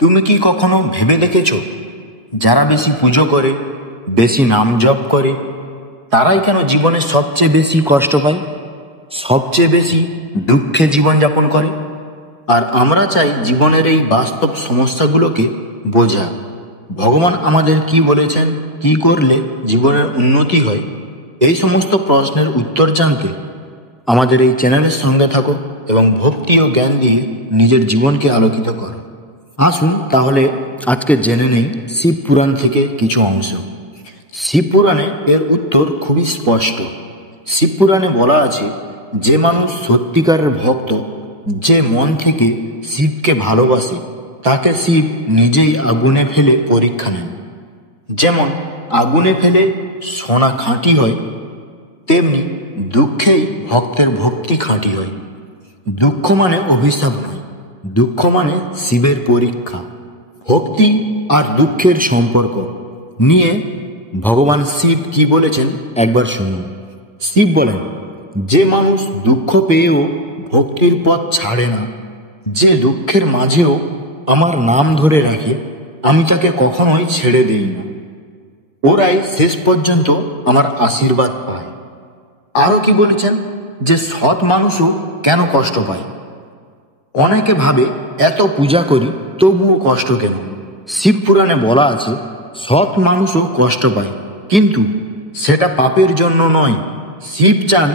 তুমি কি কখনো ভেবে দেখেছো যারা বেশি পুজো করে, বেশি নাম জপ করে, তারাই কেন জীবনে সবচেয়ে বেশি কষ্ট পায়, সবচেয়ে বেশি দুঃখে জীবনযাপন করে? আর আমরা চাই জীবনের এই বাস্তব সমস্যাগুলোকে বোঝা। ভগবান আমাদের কি বলেছেন, কি করলে জীবনের উন্নতি হয়, এই সমস্ত প্রশ্নের উত্তর জানতে আমাদের এই চ্যানেলের সঙ্গে থাকো এবং ভক্তি ও জ্ঞান দিয়ে নিজের জীবনকে আলোকিত করো। আসুন তাহলে আজকে জেনে নেই শিব পুরাণ থেকে কিছু অংশ। শিব পুরাণে এর উত্তর খুবই স্পষ্ট। শিব পুরাণে বলা আছে, যে মানুষ সত্যিকারের ভক্ত, যে মন থেকে শিবকে ভালোবাসে, তাকে শিব নিজেই আগুনে ফেলে পরীক্ষা নেন। যেমন আগুনে ফেলে সোনা খাঁটি হয়, তেমনি দুঃখেই ভক্তের ভক্তি খাঁটি হয়। দুঃখ মানে অভিশাপ নয়, দুঃখ মানে শিবের পরীক্ষা। ভক্তি আর দুঃখের সম্পর্ক নিয়ে ভগবান শিব কি বলেছেন একবার শুনুন। শিব বলেন, যে মানুষ দুঃখ পেয়েও ভক্তির পথ ছাড়ে না, যে দুঃখের মাঝেও আমার নাম ধরে রাখে, আমি তাকে কখনোই ছেড়ে দেই না। ওরাই শেষ পর্যন্ত আমার আশীর্বাদ পায়। আরও কি বলেছেন, যে সৎ মানুষও কেন কষ্ট পায়। অনেকে ভাবে এত পূজা করি তবুও কষ্ট কেন। শিব পুরাণে বলা আছে, সৎ মানুষও কষ্ট পায়, কিন্তু সেটা পাপের জন্য নয়। শিব চান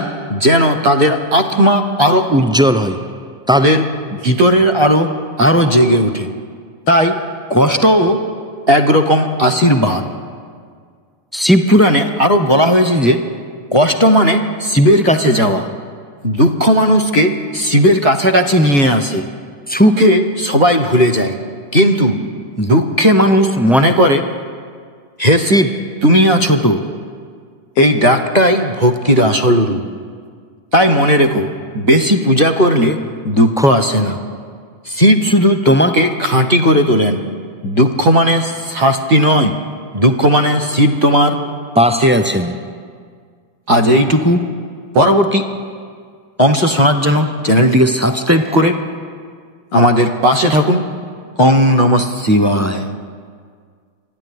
যেন তাদের আত্মা আরো উজ্জ্বল হয়, তাদের ভিতরের আলো আরো জেগে ওঠে। তাই কষ্টও একরকম আশীর্বাদ। শিব পুরাণে আরো বলা হয়েছে যে কষ্ট মানে শিবের কাছে যাওয়া। দুঃখ মানুষকে শিবের কাছাকাছি নিয়ে আসে। সুখে সবাই ভুলে যায়, কিন্তু দুঃখে মানুষ মনে করে, হে শিব তুমি আছো তো। এই ডাকটাই ভক্তির আসল রূপ। তাই মনে রেখো, বেশি পূজা করলে দুঃখ আসে না। শিব শুধু তোমাকে খাঁটি করে তোলেন। দুঃখ মানে শাস্তি নয়, দুঃখ মানে শিব তোমার পাশে আছেন। আজ এইটুকু। পরবর্তী অংশ শোনার জন্য চ্যানেলটিকে সাবস্ক্রাইব করে আমাদের পাশে থাকুন। ওম নমঃ শিবায়।